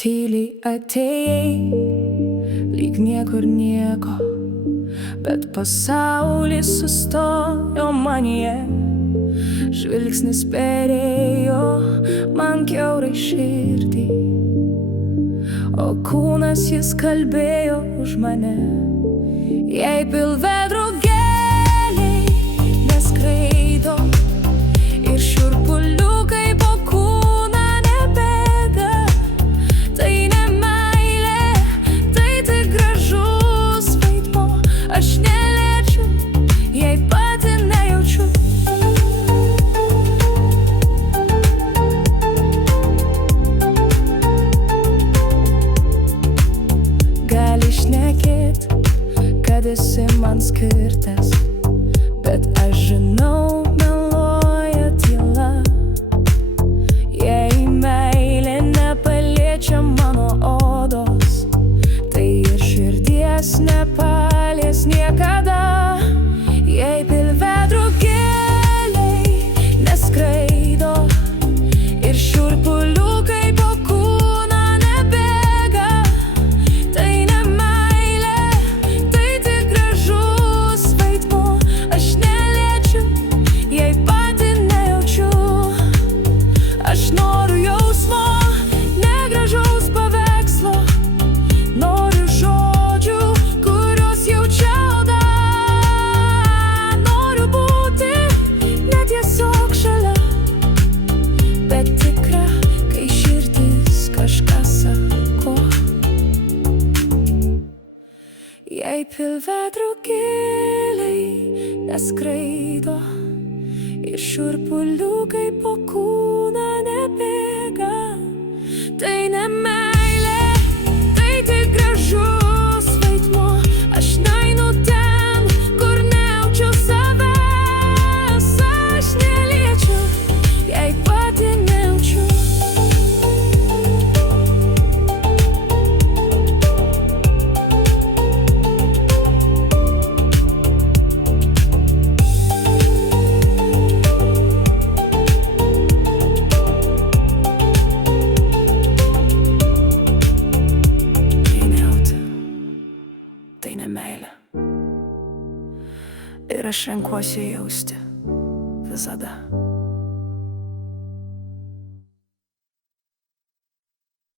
Tyliai atėjai, lyg niekur nieko, bet pasaulis sustojo manyje. Žvilgsnis perėjo man kiaurai širdį, o kūnas jis kalbėjo už mane. Jei pilve drugeliai neskraido ir šiurpuliukai po kūną nebėga, tai ne meilė, tai tik gražus vaidmuo. Aš neliečiu, jei pati nejaučiu. Gali šnekėt, kad esi man skirtas, bet aš žinau, meluoja tyla. Jei meilė nepaliečia mano odos, tai ir širdies nepalies niekada. Jei pilve drugeliai neskraido ir šiurpuliukai po kūną nebėga, tai ne meilė, tai tik gražus vaidmuo. Aš neliečiu, jei pati nejaučiu. Aš noriu jausmo, negražaus paveikslo. Noriu žodžių, kuriuos jaučia oda. Noriu būti ne tiesiog šalia, bet tikra, kai širdis kažką sako. Jei pilve drugeliai neskraido ir šiurpuliukai po kūną nebėga, tai ne meilė, tai tik gražus vaidmuo. Aš neinu ten, kur nejaučiu savęs. Aš neliečiu, jei pati nejaučiu. Jei nejauti, tai ne meilė. Ir aš renkuosi jausti visada.